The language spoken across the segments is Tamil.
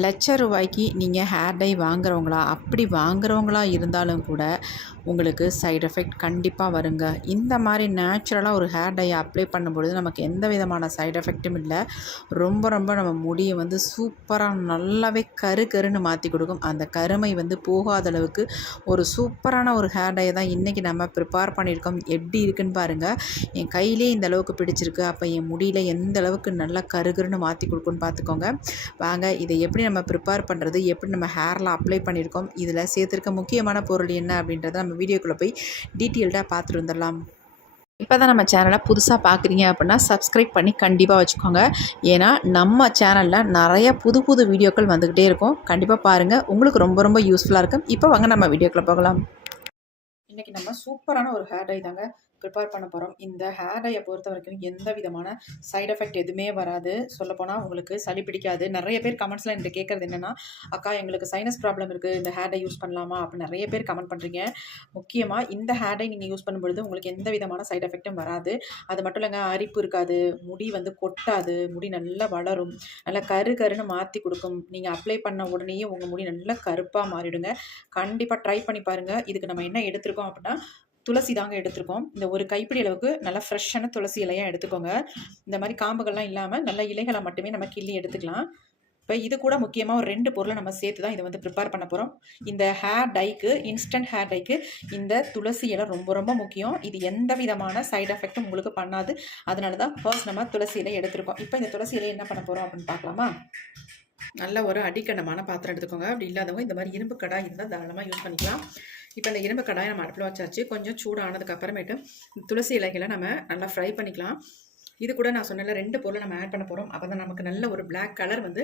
லட்ச ரூபாய்க்கு நீங்கள் ஹேர் டை வாங்குறவங்களா அப்படி வாங்குறவங்களா இருந்தாலும் கூட உங்களுக்கு சைடு எஃபெக்ட் கண்டிப்பாக வருங்க. இந்த மாதிரி நேச்சுரலாக ஒரு ஹேர் டையை அப்ளை பண்ணும்பொழுது நமக்கு எந்த விதமான சைடு எஃபெக்ட்டும் இல்லை. ரொம்ப ரொம்ப நம்ம முடியை வந்து சூப்பராக நல்லாவே கருன்னு மாற்றி கொடுக்கும். அந்த கருமை வந்து போகாத அளவுக்கு ஒரு சூப்பரான ஒரு ஹேர் டையை தான் இன்றைக்கி நம்ம ப்ரிப்பேர் பண்ணியிருக்கோம். எப்படி இருக்குன்னு பாருங்கள். என் கையிலே இந்த அளவுக்கு பிடிச்சிருக்கு. அப்போ என் முடியில் எந்த அளவுக்கு நல்லா கருன்னு மாற்றி கொடுக்குன்னு பார்த்துக்கோங்க. வாங்க இதை எப்படி நம்ம ப்ரிப்பேர் பண்ணுறது, எப்படி நம்ம ஹேரில் அப்ளை பண்ணியிருக்கோம், இதில் சேர்த்துருக்க முக்கியமான பொருள் என்ன அப்படின்றத நம்ம வீடியோக்குள்ளே போய் டீட்டெயில்டாக பார்த்துட்டு வந்துடலாம். இப்போ தான் நம்ம சேனலை புதுசாக பார்க்குறீங்க அப்படின்னா சப்ஸ்கிரைப் பண்ணி கண்டிப்பாக வச்சுக்கோங்க. ஏன்னா நம்ம சேனலில் நிறைய புது புது வீடியோக்கள் வந்துக்கிட்டே இருக்கும். கண்டிப்பாக பாருங்கள், உங்களுக்கு ரொம்ப ரொம்ப யூஸ்ஃபுல்லாக இருக்கும். இப்போ வாங்க நம்ம வீடியோக்குள்ளே போகலாம். இன்றைக்கி நம்ம சூப்பரான ஒரு ஹேர் டை தாங்க ப்ரிப்பேர் பண்ண போகிறோம். இந்த ஹேர் டையை பொறுத்த வரைக்கும் எந்த விதமான சைடு எஃபெக்ட் எதுவுமே வராது. சொல்லப்போனால் உங்களுக்கு சளி பிடிக்காது. நிறைய பேர் கமெண்ட்ஸில் என்கிட்ட கேட்குறது என்னென்னா, அக்கா எங்களுக்கு சைனஸ் ப்ராப்ளம் இருக்குது, இந்த ஹேர் டை யூஸ் பண்ணலாமா அப்படின்னு நிறைய பேர் கமெண்ட் பண்ணுறீங்க. முக்கியமாக இந்த ஹேர் டை நீங்கள் யூஸ் பண்ணும்பொழுது உங்களுக்கு எந்த விதமான சைடு எஃபெக்ட்டும் வராது. அது மட்டும் இல்லைங்க, அரிப்பு இருக்காது, முடி வந்து கொட்டாது, முடி நல்லா வளரும், நல்லா கருன்னு மாற்றி கொடுக்கும். நீங்கள் அப்ளை பண்ண உடனேயே உங்கள் முடி நல்லா கருப்பாக மாறிடுங்க. கண்டிப்பாக ட்ரை பண்ணி பாருங்கள். இதுக்கு நம்ம என்ன எடுத்துருக்கோம் அப்படின்னா, துளசி தாங்க எடுத்துருக்கோம். இந்த ஒரு கைப்பிடி அளவுக்கு நல்லா ஃப்ரெஷ்ஷான துளசி இலையாக எடுத்துக்கோங்க. இந்த மாதிரி காம்புகள்லாம் இல்லாமல் நல்ல இலைகளை மட்டுமே நம்ம கிள்ளி எடுத்துக்கலாம். இப்போ இது கூட முக்கியமாக ஒரு 2 பொருளை நம்ம சேர்த்து தான் இதை வந்து ப்ரிப்பேர் பண்ண போகிறோம். இந்த ஹேர் டைக்கு, இன்ஸ்டன்ட் ஹேர் டைக்கு இந்த துளசி இலை ரொம்ப ரொம்ப முக்கியம். இது எந்த விதமான சைடு எஃபெக்ட்டும் உங்களுக்கு பண்ணாது. அதனால தான் ஃபர்ஸ்ட் நம்ம துளசி இலை எடுத்துருக்கோம். இப்போ இந்த துளசி இலையை என்ன பண்ண போகிறோம் அப்படின்னு பார்க்கலாமா? நல்ல ஒரு அடிக்கனமான பாத்திரம் எடுத்துக்கோங்க. அப்படி இல்லாதவங்க இந்த மாதிரி இரும்பு கடாய் இருந்தால் தாராளமாக யூஸ் பண்ணிக்கலாம். இப்போ இந்த இரும்பு கடாயை நம்ம அடுப்பில் வச்சாச்சு. கொஞ்சம் சூடானதுக்கு அப்புறமேட்டு துளசி இலைகளை நம்ம நல்லா ஃப்ரை பண்ணிக்கலாம். இது கூட நான் சொன்னல 2 பொருளை நம்ம ஆட் பண்ண போகிறோம். அப்போ தான் நமக்கு நல்ல ஒரு பிளாக் கலர் வந்து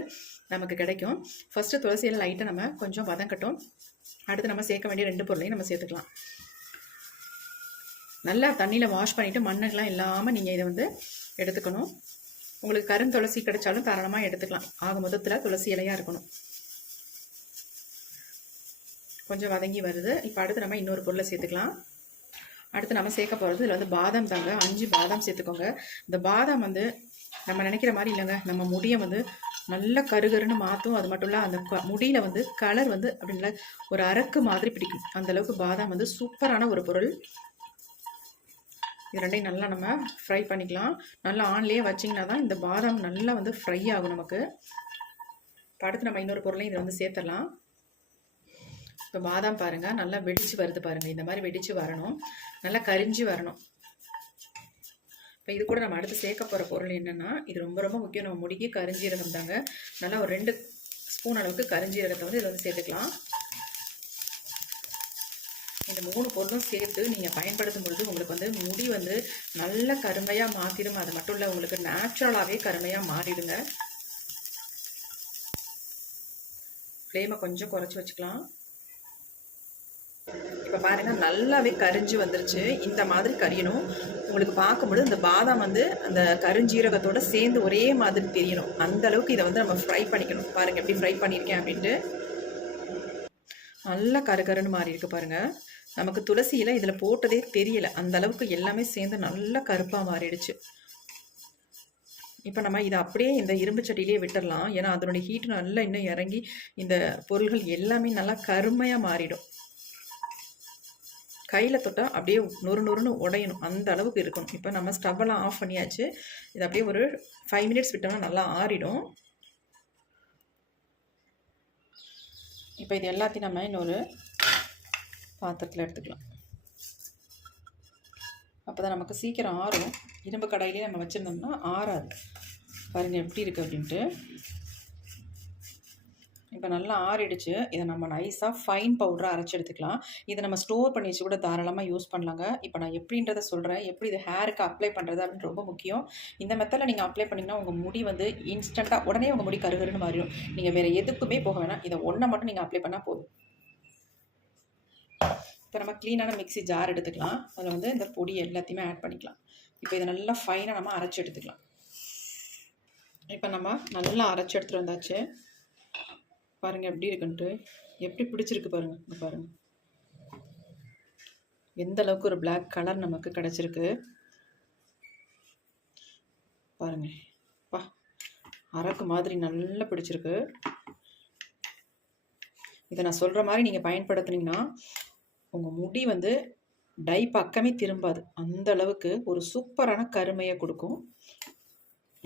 நமக்கு கிடைக்கும். ஃபஸ்ட்டு துளசி இலை லைட்டாக நம்ம கொஞ்சம் வதங்கட்டும். அடுத்து நம்ம சேர்க்க வேண்டிய 2 பொருளையும் நம்ம சேர்த்துக்கலாம். நல்லா தண்ணியில் வாஷ் பண்ணிவிட்டு மண்ணுக்கெலாம் இல்லாமல் நீங்கள் இதை வந்து எடுத்துக்கணும். உங்களுக்கு கருந்துளசி கிடைச்சாலும் தாராளமாக எடுத்துக்கலாம். ஆக மொத்தத்தில் துளசி இலையாக இருக்கணும். கொஞ்சம் வதங்கி வருது. இப்போ அடுத்து நம்ம இன்னொரு பொருளை சேர்த்துக்கலாம். அடுத்து நம்ம சேர்க்க போகிறது இதில் வந்து பாதாம் தாங்க. 5 பாதாம் சேர்த்துக்கோங்க. இந்த பாதாம் வந்து நம்ம நினைக்கிற மாதிரி இல்லைங்க, நம்ம முடியை வந்து நல்ல கருன்னு மாற்றும். அது மட்டும் இல்லை, அந்த முடியில் வந்து கலர் வந்து அப்படின்ல ஒரு அரக்கு மாதிரி பிடிக்கும். அந்தளவுக்கு பாதாம் வந்து சூப்பரான ஒரு பொருள். இது ரெண்டையும் நல்லா நம்ம ஃப்ரை பண்ணிக்கலாம். நல்லா ஆன்லேயே வச்சிங்கன்னா தான் இந்த பாதாம் நல்லா வந்து ஃப்ரை ஆகும் நமக்கு. இப்போ அடுத்து நம்ம இன்னொரு பொருளையும் இதை வந்து சேர்த்துடலாம். இப்போ பாதாம் பாருங்கள் நல்லா வெடிச்சு வருது பாருங்கள். இந்த மாதிரி வெடிச்சு வரணும், நல்லா கரிஞ்சு வரணும். இப்போ இது கூட நம்ம அடுத்து சேர்க்க போகிற பொருள் என்னென்னா, இது ரொம்ப ரொம்ப முக்கியம். நம்ம முடிக்கு கரிஞ்சீரகம் தாங்க. நல்லா ஒரு 2 ஸ்பூன் அளவுக்கு கரிஞ்சீரகத்தை வந்து இதில் வந்து சேர்த்துக்கலாம். இந்த 3 பொருளும் சேர்த்து நீங்கள் பயன்படுத்தும் பொழுது உங்களுக்கு வந்து முடி வந்து நல்ல கருமையாக மாற்றிடும். அது மட்டும் இல்லை, உங்களுக்கு நேச்சுரலாகவே கருமையாக மாறிடுங்க. ஃப்ளேமை கொஞ்சம் குறைச்சி வச்சுக்கலாம். இப்போ பாருங்கள் நல்லாவே கரிஞ்சு வந்துருச்சு. இந்த மாதிரி கரியணும். உங்களுக்கு பார்க்கும்போது இந்த பாதாம் வந்து அந்த கருஞ்சீரகத்தோடு சேர்ந்து ஒரே மாதிரி தெரியணும். அந்த அளவுக்கு இதை வந்து நம்ம ஃப்ரை பண்ணிக்கணும். பாருங்கள் எப்படி ஃப்ரை பண்ணியிருக்கேன் அப்படின்ட்டு. நல்லா கருன்னு மாறி இருக்கு பாருங்கள். நமக்கு துளசியில் இதில் போட்டதே தெரியலை. அந்த அளவுக்கு எல்லாமே சேர்ந்து நல்லா கருப்பாக மாறிடுச்சு. இப்போ நம்ம இதை அப்படியே இந்த இரும்பு சட்டியிலே விட்டுடலாம். ஏன்னா அதனுடைய ஹீட்டு நல்லா இன்னும் இறங்கி இந்த பொருள்கள் எல்லாமே நல்லா கருமையாக மாறிடும். கையில் தொட்டால் அப்படியே நொறுன்னு உடையணும், அந்த அளவுக்கு இருக்கணும். இப்போ நம்ம ஸ்டவ்வெல்லாம் ஆஃப் பண்ணியாச்சு. இது அப்படியே ஒரு 5 மினிட்ஸ் விட்டோம்னா நல்லா ஆறிடும். இப்போ இது எல்லாத்தையும் நம்ம இன்னொரு பாத்திரத்தில் எடுத்துக்கலாம். அப்போ தான் நமக்கு சீக்கிரம் ஆறும். இரும்பு கடாயிலே நம்ம வச்சுருந்தோம்னா ஆறாது. பாருங்கள் எப்படி இருக்குது அப்படின்ட்டு. இப்போ நல்லா ஆறிடுச்சு. இதை நம்ம நைஸாக ஃபைன் பவுடராக அரைச்சி எடுத்துக்கலாம். இதை நம்ம ஸ்டோர் பண்ணி வச்சு கூட தாராளமாக யூஸ் பண்ணலாங்க. இப்போ நான் எப்படின்றத சொல்கிறேன். எப்படி இது ஹேருக்கு அப்ளை பண்ணுறது அப்படின்னு ரொம்ப முக்கியம். இந்த மெத்தடில் நீங்கள் அப்ளை பண்ணிங்கன்னா உங்கள் முடி வந்து இன்ஸ்டண்ட்டாக உடனே உங்கள் முடி கருன்னு மாறிடும். நீங்கள் வேறு எதுக்குமே போக வேணாம். இதை ஒன்றை மட்டும் நீங்கள் அப்ளை பண்ணால் போதும். இப்போ நம்ம க்ளீனான மிக்ஸி ஜார் எடுத்துக்கலாம். அதில் வந்து இந்த பொடி எல்லாத்தையுமே ஆட் பண்ணிக்கலாம். இப்போ இதை நல்லா ஃபைனாக நம்ம அரைச்சி எடுத்துக்கலாம். இப்போ நம்ம நல்லா அரைச்சி எடுத்துகிட்டு வந்தாச்சு. பாருங்கள் எப்படி இருக்குன்ட்டு. எப்படி பிடிச்சிருக்கு பாருங்கள். இங்கே பாருங்கள் எந்த அளவுக்கு ஒரு பிளாக் கலர் நமக்கு கிடச்சிருக்கு பாருங்கள். பா அரக்கு மாதிரி நல்லா பிடிச்சிருக்கு. இதை நான் சொல்கிற மாதிரி நீங்கள் பயன்படுத்துனீங்கன்னா உங்கள் முடி வந்து டை பக்கமே திரும்பாது. அந்த அளவுக்கு ஒரு சூப்பரான கருமையை கொடுக்கும்.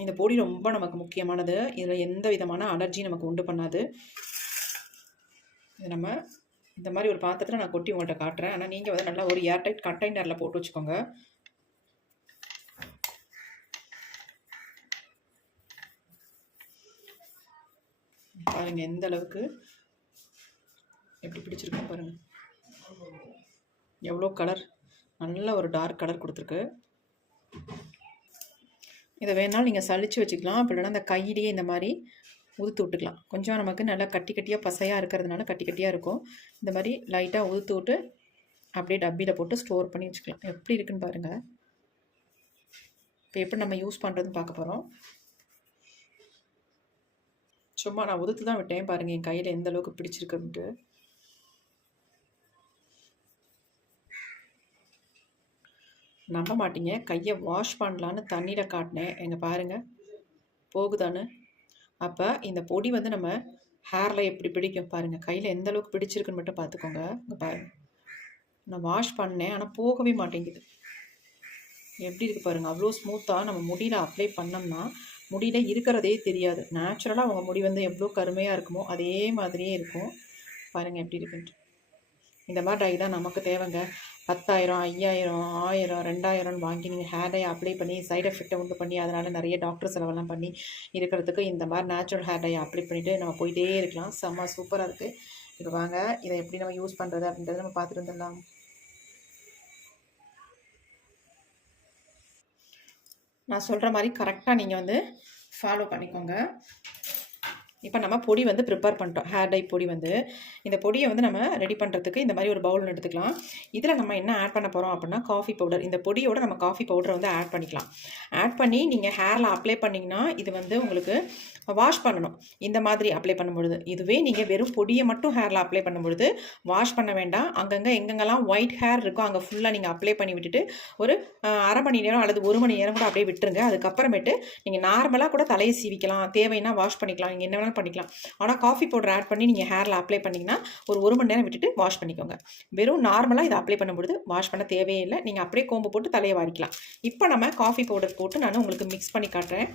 இந்த பொடி ரொம்ப நமக்கு முக்கியமானது. இதில் எந்த விதமான அலர்ஜி நமக்கு உண்டு பண்ணாது. இது நம்ம இந்த மாதிரி ஒரு பாத்திரத்தில் நான் கொட்டி உங்கள்கிட்ட காட்டுறேன். ஆனால் நீங்கள் வந்து நல்லா ஒரு ஏர்டைட் கண்டெய்னரில் போட்டு வச்சுக்கோங்க. பாருங்கள் எந்த அளவுக்கு எப்படி பிடிச்சிருக்கோம் பாருங்கள். எவ்வளோ கலர், நல்ல ஒரு டார்க் கலர் கொடுத்துருக்கு. இதை வேணாலும் நீங்கள் சளிச்சு வச்சுக்கலாம். அப்படி இல்லைனா அந்த கையிலேயே இந்த மாதிரி உதுத்து விட்டுக்கலாம். கொஞ்சம் நமக்கு நல்லா கட்டி கட்டியாக பசையாக இருக்கிறதுனால கட்டி கட்டியாக இருக்கும். இந்த மாதிரி லைட்டாக உதுத்து விட்டு அப்படியே டப்பியில் போட்டு ஸ்டோர் பண்ணி வச்சுக்கலாம். எப்படி இருக்குன்னு பாருங்கள். இப்போ எப்படி நம்ம யூஸ் பண்ணுறதுன்னு பார்க்க போகிறோம். சும்மா நான் உதுத்து தான் விட்டேன். பாருங்கள் என் கையில் எந்த அளவுக்கு பிடிச்சிருக்குன்ட்டு. நம்ப மாட்டீங்க, கையை வாஷ் பண்ணலான்னு தண்ணியில் காட்டினேன். எங்கே பாருங்கள் போகுதான்னு. அப்போ இந்த பொடி வந்து நம்ம ஹேரில் எப்படி பிடிக்கும் பாருங்கள். கையில் எந்த அளவுக்கு பிடிச்சிருக்குன்னு மட்டும் பார்த்துக்கோங்க. இங்கே பாருங்கள், நான் வாஷ் பண்ணேன் ஆனால் போகவே மாட்டேங்குது. எப்படி இருக்குது பாருங்கள். அவ்வளோ ஸ்மூத்தாக நம்ம முடியில் அப்ளை பண்ணோம்னா முடியில் இருக்கிறதே தெரியாது. நேச்சுரலாக அவங்க முடி வந்து எவ்வளோ கருமையாக இருக்குமோ அதே மாதிரியே இருக்கும். பாருங்கள் எப்படி இருக்குன்ட்டு. இந்த மாதிரி டை தான் நமக்கு தேவைங்க. 10,000, 5,000, 1000, 2000 வாங்கி நீங்கள் ஹேர் டை அப்ளை பண்ணி சைடு எஃபெக்டை உண்டு பண்ணி அதனால் நிறைய டாக்டர் செலவெல்லாம் பண்ணி இருக்கிறதுக்கு இந்த மாதிரி நேச்சுரல் ஹேர் டை அப்ளை பண்ணிவிட்டு நம்ம போயிட்டே இருக்கலாம். செம்ம சூப்பராக இருக்குது. இப்போ வாங்க இதை எப்படி நம்ம யூஸ் பண்ணுறது அப்படின்றத நம்ம பார்த்துட்டு வந்துடலாம். நான் சொல்கிற மாதிரி கரெக்டாக நீங்கள் வந்து ஃபாலோ பண்ணிக்கோங்க. இப்போ நம்ம பொடி வந்து ப்ரிப்பேர் பண்ணிட்டோம். ஹேர் டை பொடி வந்து இந்த பொடியை வந்து நம்ம ரெடி பண்ணுறதுக்கு இந்த மாதிரி ஒரு பவுல் எடுத்துக்கலாம். இதில் நம்ம என்ன ஆட் பண்ண போகிறோம் அப்படின்னா காஃபி பவுடர். இந்த பொடியோட நம்ம காஃபி பவுடரை வந்து ஆட் பண்ணிக்கலாம். ஆட் பண்ணி நீங்கள் ஹேரில் அப்ளை பண்ணிங்கன்னா இது வந்து உங்களுக்கு வாஷ் பண்ணணும். இந்த மாதிரி அப்ளை பண்ணும்பொழுது, இதுவே நீங்கள் வெறும் பொடியை மட்டும் ஹேரில் அப்ளை பண்ணும்பொழுது வாஷ் பண்ண வேண்டாம். அங்கங்கே எங்கெங்கெல்லாம் ஒயிட் ஹேர் இருக்கோ அங்கே ஃபுல்லாக நீங்கள் அப்ளை பண்ணி விட்டுட்டு ஒரு அரை மணி நேரம் அல்லது 1 மணி நேரம் கூட அப்படியே விட்டுருங்க. அதுக்கப்புறமேட்டு நீங்கள் நார்மலாக கூட தலையை சீவிக்கலாம், தேவைன்னா வாஷ் பண்ணிக்கலாம், நீங்கள் என்ன வேணாலும் பண்ணிக்கலாம். ஆனால் காஃபி பவுடர் ஆட் பண்ணி நீங்கள் ஹேரில் அப்ளை பண்ணிங்கன்னா ஒரு 1 மணி நேரம் விட்டுட்டு வாஷ் பண்ணிக்கோங்க. வெறும் நார்மலாக இதை அப்ளை பண்ணும்பொழுது வாஷ் பண்ண தேவையே இல்லை. நீங்கள் அப்படியே கோம்பு போட்டு தலையை வாரிக்கலாம். இப்போ நம்ம காஃபி பவுடர் போட்டு நான் உங்களுக்கு மிக்ஸ் பண்ணி காட்டுறேன்.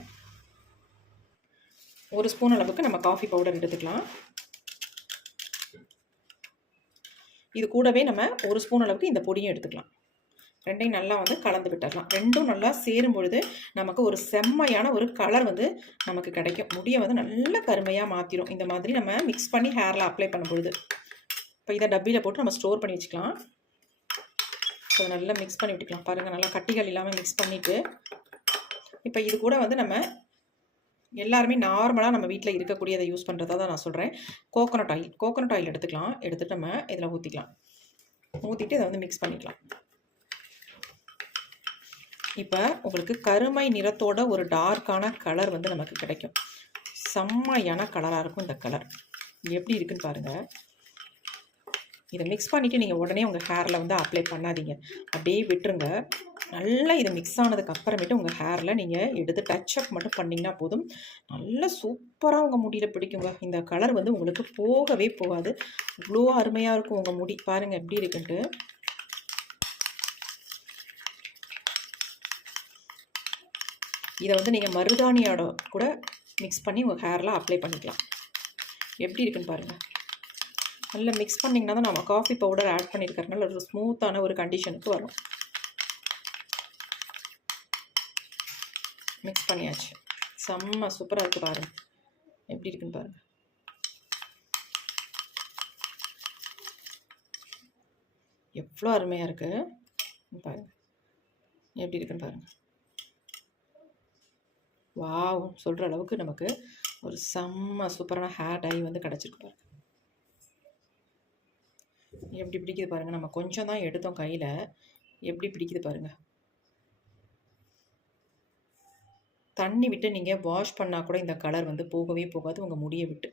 1 ஸ்பூன் அளவுக்கு நம்ம காஃபி பவுடர் எடுத்துக்கலாம். இது கூடவே நம்ம 1 ஸ்பூன் அளவுக்கு இந்த பொடியும் எடுத்துக்கலாம். ரெண்டையும் நல்லா வந்து கலந்து விட்டுடலாம். ரெண்டும் நல்லா சேரும் பொழுது நமக்கு ஒரு செம்மையான ஒரு கலர் வந்து நமக்கு கிடைக்கும். முடியை வந்து நல்ல கருமையாக மாற்றிடும். இந்த மாதிரி நம்ம மிக்ஸ் பண்ணி ஹேரில் அப்ளை பண்ணும்பொழுது. இப்போ இதை டப்பியில் போட்டு நம்ம ஸ்டோர் பண்ணி வச்சுக்கலாம். ஸோ நல்லா மிக்ஸ் பண்ணி விட்டுக்கலாம். பாருங்கள், நல்லா கட்டிகள் இல்லாமல் மிக்ஸ் பண்ணிவிட்டு இப்போ இது கூட வந்து நம்ம எல்லாருமே நார்மலாக நம்ம வீட்டில் இருக்கக்கூடியதை யூஸ் பண்ணுறதா தான் நான் சொல்கிறேன். கோகோனட் ஆயில் எடுத்துக்கலாம். எடுத்துகிட்டு நம்ம இதில் ஊற்றிக்கலாம். ஊற்றிட்டு இதை வந்து மிக்ஸ் பண்ணிக்கலாம். இப்போ உங்களுக்கு கருமை நிறத்தோட ஒரு டார்க்கான கலர் வந்து நமக்கு கிடைக்கும். செம்மையான கலராக இருக்கும் இந்த கலர். எப்படி இருக்குன்னு பாருங்கள். இதை மிக்ஸ் பண்ணிவிட்டு நீங்கள் உடனே உங்கள் ஹேரில் வந்து அப்ளை பண்ணாதீங்க, அப்படியே விட்டுருங்க. நல்லா இது மிக்ஸ் ஆனதுக்கு அப்புறமேட்டு உங்கள் ஹேரில் நீங்கள் எடுத்து டச்சப் மட்டும் பண்ணிங்கன்னா போதும். நல்லா சூப்பராக உங்கள் முடியில் பிடிக்குங்க. இந்த கலர் வந்து உங்களுக்கு போகவே போகாது. இவ்வளோ அருமையாக இருக்கும் உங்கள் முடி. பாருங்கள் எப்படி இருக்குன்ட்டு. இதை வந்து நீங்கள் மருதாணியோட கூட மிக்ஸ் பண்ணி உங்கள் ஹேரில் அப்ளை பண்ணிக்கலாம். எப்படி இருக்குன்னு பாருங்கள். நல்லா மிக்ஸ் பண்ணிங்கன்னா தான் நம்ம காஃபி பவுடர் ஆட் பண்ணியிருக்கறனால ஒரு ஸ்மூத்தான ஒரு கண்டிஷனுக்கு வரும். மிக்ஸ் பண்ணியாச்சு. செம்ம சூப்பராக இருக்குது பாருங்கள். எப்படி இருக்குன்னு பாருங்கள். எவ்வளோ அருமையாக இருக்குது பாருங்கள். எப்படி இருக்குன்னு பாருங்கள். வாவ், சொல்கிற அளவுக்கு நமக்கு ஒரு செம்ம சூப்பரான ஹேர் டை வந்து கிடச்சிருக்கு பாருங்கள். எப்படி பிடிக்குது பாருங்கள். நம்ம கொஞ்சம் தான் எடுத்தோம் கையில், எப்படி பிடிக்குது பாருங்கள். தண்ணி விட்டு நீங்கள் வாஷ் பண்ணால் கூட இந்த கலர் வந்து போகவே போகாது உங்கள் முடியை விட்டு.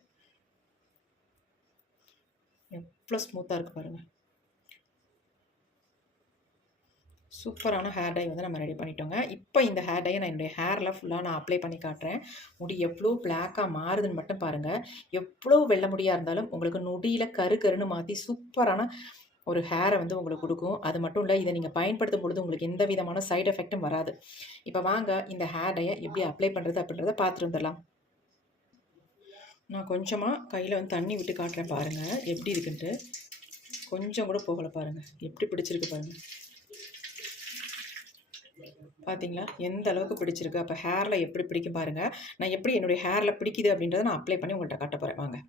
எவ்வளோ ஸ்மூத்தாக இருக்குது பாருங்கள். சூப்பரான ஹேர் டை வந்து நம்ம ரெடி பண்ணிட்டோங்க. இப்போ இந்த ஹேர் டையை நான் என்னுடைய ஹேரில் ஃபுல்லாக நான் அப்ளை பண்ணி காட்டுறேன். முடி எவ்வளோ பிளாக்காக மாறுதுன்னு மட்டும் பாருங்கள். எவ்வளோ வெள்ளை முடியாக இருந்தாலும் உங்களுக்கு நொடியில் கரு கருன்னு மாற்றி சூப்பரான ஒரு ஹேரை வந்து உங்களுக்கு கொடுக்கும். அது மட்டும் இல்லை, இதை நீங்கள் பயன்படுத்தும் பொழுது உங்களுக்கு எந்த விதமான சைடு எஃபெக்ட்டும் வராது. இப்போ வாங்க இந்த ஹேர் டையை எப்படி அப்ளை பண்ணுறது அப்படின்றத பார்த்துட்டு வந்துடலாம். நான் கொஞ்சமாக கையில் வந்து தண்ணி விட்டு காட்டுறேன் பாருங்கள் எப்படி இருக்குன்ட்டு. கொஞ்சம் கூட போகலை பாருங்கள், எப்படி பிடிச்சிருக்கு பாருங்கள். பார்த்தீங்களா எந்த அளவுக்கு பிடிச்சிருக்கு. அப்போ ஹேரில் எப்படி பிடிக்கும் பாருங்கள். நான் எப்படி என்னுடைய ஹேரில் பிடிக்குது அப்படின்றத நான் அப்ளை பண்ணி உங்கள்கிட்ட காட்ட போகிறேன் வாங்க.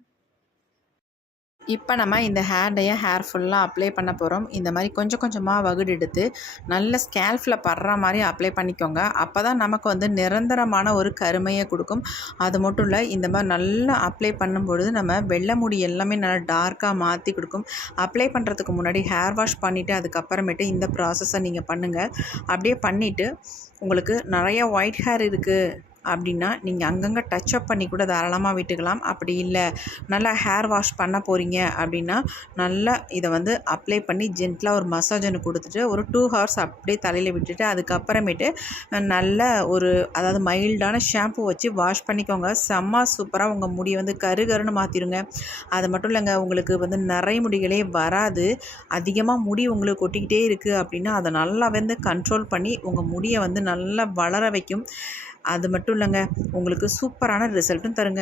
இப்போ நம்ம இந்த ஹேர் டையை ஹேர் ஃபுல்லாக அப்ளை பண்ண போகிறோம். இந்த மாதிரி கொஞ்சம் கொஞ்சமாக வகுடு எடுத்து நல்ல ஸ்கேல்ஃபில் படுற மாதிரி அப்ளை பண்ணிக்கோங்க. அப்போ தான் நமக்கு வந்து நிரந்தரமான ஒரு கருமையை கொடுக்கும். அது மட்டும் இல்லை, இந்த மாதிரி நல்லா அப்ளை பண்ணும்பொழுது நம்ம வெள்ளை முடி எல்லாமே நல்லா டார்க்காக மாற்றி கொடுக்கும். அப்ளை பண்ணுறதுக்கு முன்னாடி ஹேர் வாஷ் பண்ணிவிட்டு அதுக்கப்புறமேட்டு இந்த ப்ராசஸை நீங்கள் பண்ணுங்கள். அப்படியே பண்ணிவிட்டு உங்களுக்கு நிறைய ஒயிட் ஹேர் இருக்குது அப்படின்னா நீங்கள் அங்கங்கே டச்சப் பண்ணி கூட தாராளமாக விட்டுக்கலாம். அப்படி இல்லை நல்லா ஹேர் வாஷ் பண்ண போகிறீங்க அப்படின்னா நல்லா இதை வந்து அப்ளை பண்ணி ஜென்டலாக ஒரு மசாஜ் ஒன்று கொடுத்துட்டு ஒரு 2 ஹவர்ஸ் அப்படியே தலையில் விட்டுட்டு அதுக்கப்புறமேட்டு நல்ல ஒரு அதாவது மைல்டான ஷாம்பு வச்சு வாஷ் பண்ணிக்கோங்க. செம்ம சூப்பராக உங்கள் முடியை வந்து கருகருன்னு மாற்றிடுங்க. அது மட்டும் இல்லைங்க, உங்களுக்கு வந்து நிறைய முடிகளே வராது. அதிகமாக முடி உங்களுக்கு கொட்டிக்கிட்டே இருக்குது அப்படின்னா அதை நல்லா வந்து கண்ட்ரோல் பண்ணி உங்கள் முடியை வந்து நல்லா வளர வைக்கும். அது மட்டும் இல்லைங்க, உங்களுக்கு சூப்பரான ரிசல்ட்டும் தருங்க.